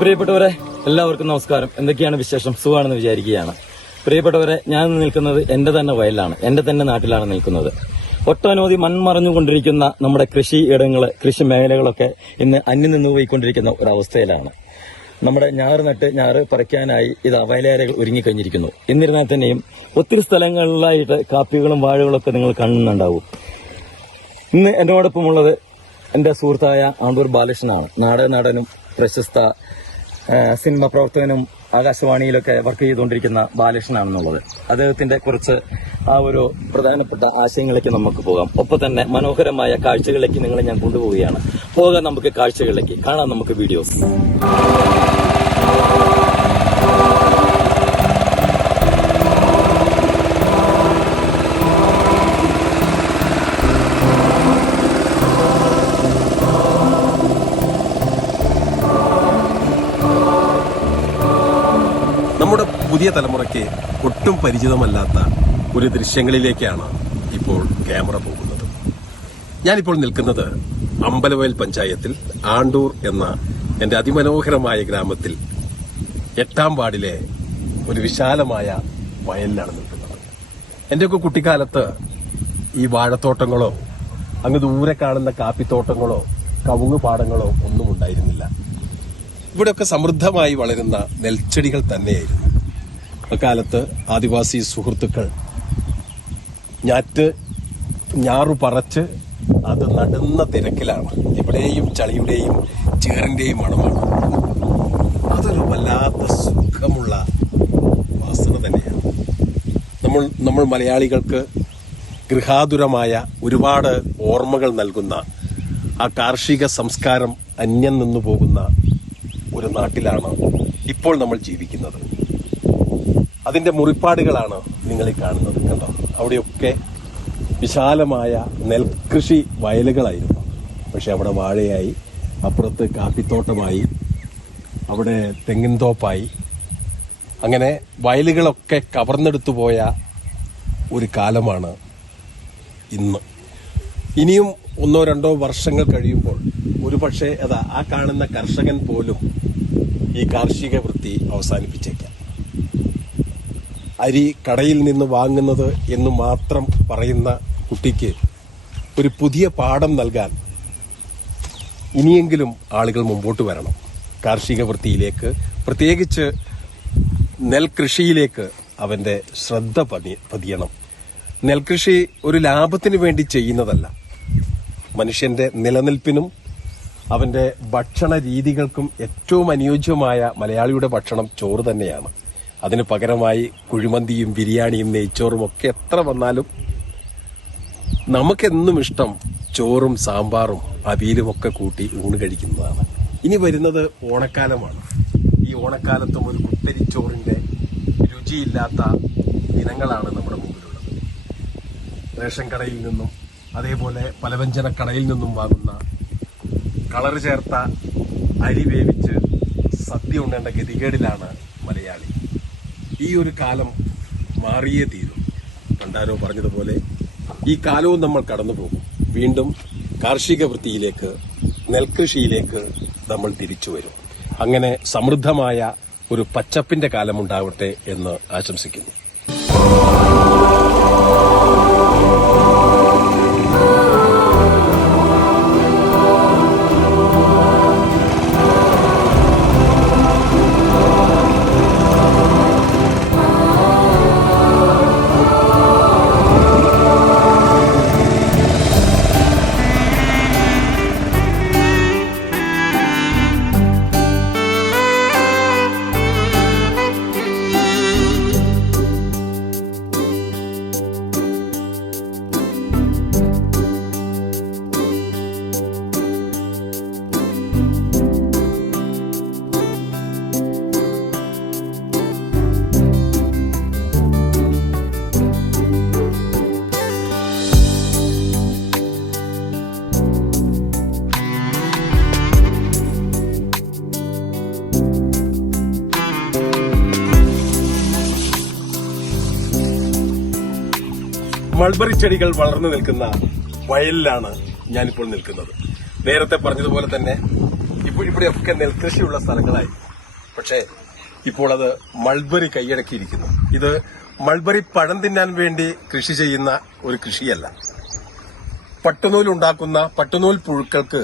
പ്രിയപ്പെട്ടവരെ, എല്ലാവർക്കും നമസ്കാരം. എന്തൊക്കെയാണ് വിശേഷം? സുഖമാണെന്ന് വിചാരിക്കുകയാണ്. പ്രിയപ്പെട്ടവരെ, ഞാൻ നിൽക്കുന്നത് എന്റെ തന്നെ വയലിലാണ്, എന്റെ തന്നെ നാട്ടിലാണ് നിൽക്കുന്നത്. ഒട്ടനവധി മൺമറഞ്ഞുകൊണ്ടിരിക്കുന്ന നമ്മുടെ കൃഷിയിടങ്ങള്, കൃഷി മേഖലകളൊക്കെ ഇന്ന് അന്യം നിന്ന് പോയിക്കൊണ്ടിരിക്കുന്ന ഒരവസ്ഥയിലാണ്. നമ്മുടെ ഞാറ് പറിക്കാനായി ഇത് വയലേലകൾ ഒരുങ്ങിക്കഴിഞ്ഞിരിക്കുന്നു. എന്നിരുന്നാൽ തന്നെയും ഒത്തിരി സ്ഥലങ്ങളിലായിട്ട് കാപ്പികളും വാഴകളൊക്കെ നിങ്ങൾ കാണുന്നുണ്ടാവും. ഇന്ന് എന്നോടൊപ്പമുള്ളത് എന്റെ സുഹൃത്തായ ആണ്ടൂർ ബാലകൃഷ്ണനാണ്. നടനും പ്രശസ്ത സിനിമ പ്രവർത്തകനും ആകാശവാണിയിലൊക്കെ വർക്ക് ചെയ്തുകൊണ്ടിരിക്കുന്ന ബാലകൃഷ്ണനാണെന്നുള്ളത്. അദ്ദേഹത്തിന്റെ കുറച്ച് ഒരു പ്രധാനപ്പെട്ട ആശയങ്ങളിലേക്ക് നമുക്ക് പോകാം. ഒപ്പം തന്നെ മനോഹരമായ കാഴ്ചകളിലേക്ക് നിങ്ങളെ ഞാൻ കൊണ്ടുപോവുകയാണ്. പോകാം നമുക്ക് കാഴ്ചകളിലേക്ക്, കാണാം നമുക്ക് വീഡിയോസ്. നമ്മുടെ പുതിയ തലമുറയ്ക്ക് ഒട്ടും പരിചിതമല്ലാത്ത ഒരു ദൃശ്യങ്ങളിലേക്കാണ് ഇപ്പോൾ ക്യാമറ പോകുന്നത്. ഞാനിപ്പോൾ നിൽക്കുന്നത് അമ്പലവയൽ പഞ്ചായത്തിൽ ആണ്ടൂർ എന്ന എന്റെ അതിമനോഹരമായ ഗ്രാമത്തിൽ 8-ാം വാർഡിലെ ഒരു വിശാലമായ വയലിലാണ് നിൽക്കുന്നത്. എന്റെയൊക്കെ കുട്ടിക്കാലത്ത് ഈ വാഴത്തോട്ടങ്ങളോ അങ്ങ് ദൂരെ കാണുന്ന കാപ്പിത്തോട്ടങ്ങളോ കവുങ്ങ് പാടങ്ങളോ ഒന്നും ഉണ്ടായിരുന്നില്ല. ഇവിടെയൊക്കെ സമൃദ്ധമായി വളരുന്ന നെൽച്ചെടികൾ തന്നെയായിരുന്നു. അക്കാലത്ത് ആദിവാസി സുഹൃത്തുക്കൾ ഞാറു പറച്ച് അത് നടുന്ന തിരക്കിലാണ്. ഇവിടെയും ചളിയുടെയും ചേറിന്റെയും മണമാണ്. അതൊരു വല്ലാത്ത സുഖമുള്ള വാസന തന്നെയാണ്. നമ്മൾ മലയാളികൾക്ക് ഗൃഹാതുരമായ ഒരുപാട് ഓർമ്മകൾ നൽകുന്ന ആ കാർഷിക സംസ്കാരം അന്യം നിന്നു പോകുന്ന ഒരു നാട്ടിലാണ് ഇപ്പോൾ നമ്മൾ ജീവിക്കുന്നത്. അതിന്റെ മുറിപ്പാടുകളാണ് നിങ്ങളീ കാണുന്നത്. കണ്ടോ, അവിടെയൊക്കെ വിശാലമായ നെൽകൃഷി വയലുകളായിരുന്നു. പക്ഷെ അവിടെ വാഴയായി, അപ്പുറത്ത് കാപ്പിത്തോട്ടമായി, അവിടെ തെങ്ങിൻ തോപ്പായി, അങ്ങനെ വയലുകളൊക്കെ കവർന്നെടുത്തു പോയ ഒരു കാലമാണ് ഇന്ന്. ഇനിയും 1-2 വർഷങ്ങൾ കഴിയുമ്പോൾ ഒരുപക്ഷെ ആ കാണുന്ന കർഷകൻ പോലും ഈ കാർഷിക വൃത്തി അവസാനിപ്പിച്ചേക്കാം. അരി കടയിൽ നിന്ന് വാങ്ങുന്നത് എന്ന് മാത്രം പറയുന്ന കുട്ടിക്ക് ഒരു പുതിയ പാഠം നൽകാൻ ഇനിയെങ്കിലും ആളുകൾ മുമ്പോട്ട് വരണം. കാർഷിക വൃത്തിയിലേക്ക്, പ്രത്യേകിച്ച് നെൽകൃഷിയിലേക്ക് അവന്റെ ശ്രദ്ധ പതിയണം. നെൽകൃഷി ഒരു ലാഭത്തിന് വേണ്ടി ചെയ്യുന്നതല്ല. മനുഷ്യന്റെ നിലനിൽപ്പിനും അവന്റെ ഭക്ഷണ രീതികൾക്കും ഏറ്റവും അനുയോജ്യമായ മലയാളിയുടെ ഭക്ഷണം ചോറ് തന്നെയാണ്. അതിന് പകരമായി കുഴിമന്തിയും ബിരിയാണിയും നെയ്ച്ചോറും ഒക്കെ എത്ര വന്നാലും നമുക്കെന്നും ഇഷ്ടം ചോറും സാമ്പാറും അവിയലും ഒക്കെ കൂട്ടി ഊണ് കഴിക്കുന്നതാണ്. ഇനി വരുന്നത് ഓണക്കാലമാണ്. ഈ ഓണക്കാലത്തും ഒരു കുത്തരിച്ചോറിന്റെ രുചിയില്ലാത്ത ദിനങ്ങളാണ് നമ്മുടെ മുമ്പിലുള്ളത്. റേഷൻ കടയിൽ നിന്നും അതേപോലെ പലവ്യഞ്ജന കടയിൽ നിന്നും വാങ്ങുന്ന കളർ ചേർത്ത അരി വേവിച്ച് സദ്യ ഉണ്ണേണ്ട ഗതികേടിലാണ് മലയാളി. ഈ ഒരു കാലം മാറിയേ തീരും. പണ്ടാരോ പറഞ്ഞതുപോലെ ഈ കാലവും നമ്മൾ കടന്നു പോകും. വീണ്ടും കാർഷിക വൃത്തിയിലേക്ക്, നെൽകൃഷിയിലേക്ക് നമ്മൾ തിരിച്ചു വരും. അങ്ങനെ സമൃദ്ധമായ ഒരു പച്ചപ്പിന്റെ കാലമുണ്ടാവട്ടെ എന്ന് ആശംസിക്കുന്നു. മൾബറി ചെടികൾ വളർന്നു നിൽക്കുന്ന വയലിലാണ് ഞാനിപ്പോൾ നിൽക്കുന്നത്. നേരത്തെ പറഞ്ഞതുപോലെ തന്നെ ഇവിടെയൊക്കെ നെൽകൃഷിയുള്ള സ്ഥലങ്ങളായി. പക്ഷേ ഇപ്പോൾ അത് മൾബറി കൈയടക്കിയിരിക്കുന്നു. ഇത് മൾബറി പഴം തിന്നാൻ വേണ്ടി കൃഷി ചെയ്യുന്ന ഒരു കൃഷിയല്ല. പട്ടുനൂൽ ഉണ്ടാക്കുന്ന പട്ടുനൂൽ പുഴുക്കൾക്ക്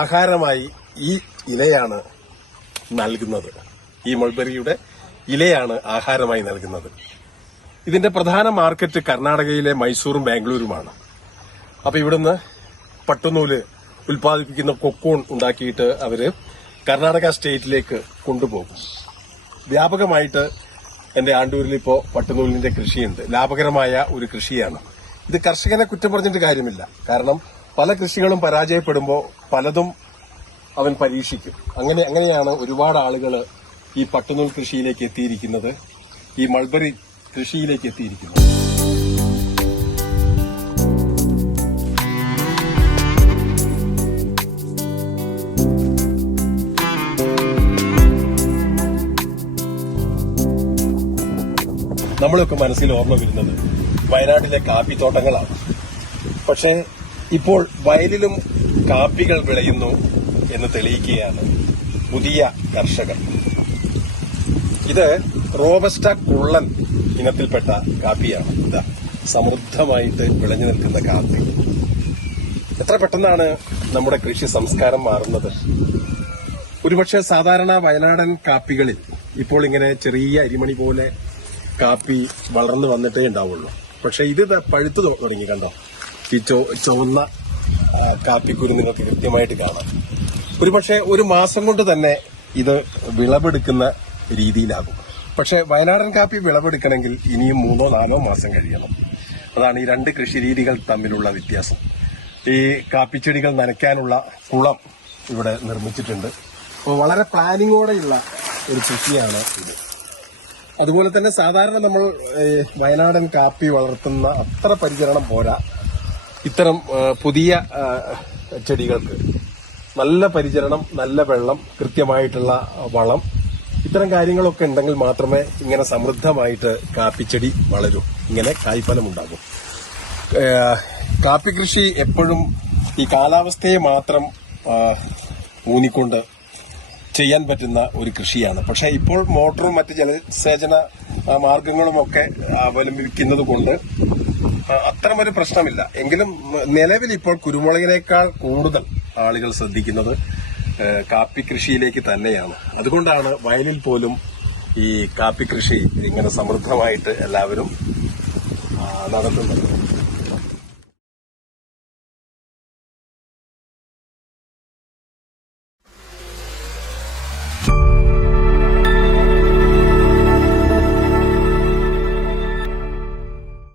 ആഹാരമായി ഈ ഇലയാണ് നൽകുന്നത്. ഈ മൾബറിയുടെ ഇലയാണ് ആഹാരമായി നൽകുന്നത്. ഇതിന്റെ പ്രധാന മാർക്കറ്റ് കർണാടകയിലെ മൈസൂറും ബാംഗ്ലൂരുമാണ്. അപ്പൊ ഇവിടുന്ന് പട്ടുനൂല് ഉൽപ്പാദിപ്പിക്കുന്ന കൊക്കൂൺ ഉണ്ടാക്കിയിട്ട് അവര് കർണാടക സ്റ്റേറ്റിലേക്ക് കൊണ്ടുപോകും. വ്യാപകമായിട്ട് എന്റെ ആണ്ടൂരിൽ ഇപ്പോ പട്ടുനൂലിന്റെ കൃഷിയുണ്ട്. ലാഭകരമായ ഒരു കൃഷിയാണ്. ഇത് കർഷകനെ കുറ്റം പറഞ്ഞിട്ട് കാര്യമില്ല. കാരണം പല കൃഷികളും പരാജയപ്പെടുമ്പോൾ പലതും അവൻ പരീക്ഷിക്കും. അങ്ങനെയാണ് ഒരുപാട് ആളുകൾ ഈ പട്ടുനൂൽ കൃഷിയിലേക്ക് എത്തിയിരിക്കുന്നത്, ഈ മൾബറി കൃഷിയിലേക്ക് എത്തിയിരിക്കുന്നത്. നമ്മളൊക്കെ മനസ്സിൽ ഓർമ്മ വരുന്നത് വയനാട്ടിലെ കാപ്പിത്തോട്ടങ്ങളാണ്. പക്ഷേ ഇപ്പോൾ വയലിലും കാപ്പികൾ വിളയുന്നു എന്ന് തെളിയിക്കുകയാണ് പുതിയ കർഷകർ. ഇത് റോബസ്റ്റ കുള്ളൻ ഇനത്തിൽപ്പെട്ട കാപ്പിയാണ്. ഇതാ സമൃദ്ധമായിട്ട് വിളഞ്ഞു നിൽക്കുന്ന കാപ്പി. എത്ര പെട്ടെന്നാണ് നമ്മുടെ കൃഷി സംസ്കാരം മാറുന്നത്. ഒരുപക്ഷെ സാധാരണ വയനാടൻ കാപ്പികളിൽ ഇപ്പോൾ ഇങ്ങനെ ചെറിയ അരിമണി പോലെ കാപ്പി വളർന്നു വന്നിട്ടേ ഉണ്ടാവുള്ളൂ. പക്ഷെ ഇത് പഴുത്തു തുടങ്ങി, കണ്ടോ? ഈ ചുവന്ന കാപ്പിക്കുരു നിങ്ങൾക്ക് കൃത്യമായിട്ട് കാണാം. ഒരുപക്ഷെ ഒരു മാസം കൊണ്ട് തന്നെ ഇത് വിളവെടുക്കുന്ന രീതിയിലാകും. പക്ഷെ വയനാടൻ കാപ്പി വിളവെടുക്കണമെങ്കിൽ ഇനിയും 3-4 മാസം കഴിയണം. അതാണ് ഈ രണ്ട് കൃഷി രീതികൾ തമ്മിലുള്ള വ്യത്യാസം. ഈ കാപ്പിച്ചെടികൾ നനയ്ക്കാനുള്ള കുളം ഇവിടെ നിർമ്മിച്ചിട്ടുണ്ട്. അപ്പോൾ വളരെ പ്ലാനിങ്ങോടെയുള്ള ഒരു കൃഷിയാണ് ഇത്. അതുപോലെ തന്നെ സാധാരണ നമ്മൾ വയനാടൻ കാപ്പി വളർത്തുന്ന അത്ര പരിചരണം പോരാ. ഇത്തരം പുതിയ ചെടികൾക്ക് നല്ല പരിചരണം, നല്ല വെള്ളം, കൃത്യമായിട്ടുള്ള വളം, ഇത്തരം കാര്യങ്ങളൊക്കെ ഉണ്ടെങ്കിൽ മാത്രമേ ഇങ്ങനെ സമൃദ്ധമായിട്ട് കാപ്പിച്ചെടി വളരൂ, ഇങ്ങനെ കായ്ഫലമുണ്ടാകും. കാപ്പി കൃഷി എപ്പോഴും ഈ കാലാവസ്ഥയെ മാത്രം ഊന്നിക്കൊണ്ട് ചെയ്യാൻ പറ്റുന്ന ഒരു കൃഷിയാണ്. പക്ഷെ ഇപ്പോൾ മോട്ടറും മറ്റ് ജലസേചന മാർഗങ്ങളുമൊക്കെ അവലംബിക്കുന്നത് കൊണ്ട് അത്തരമൊരു പ്രശ്നമില്ല. എങ്കിലും നിലവിൽ ഇപ്പോൾ കുരുമുളകിനേക്കാൾ കൂടുതൽ ആളുകൾ ശ്രദ്ധിക്കുന്നത് കാപ്പി കൃഷിയിലേക്ക് തന്നെയാണ്. അതുകൊണ്ടാണ് വയലിൽ പോലും ഈ കാപ്പി കൃഷി ഇങ്ങനെ സമൃദ്ധമായിട്ട് എല്ലാവരും നടത്തുന്നത്.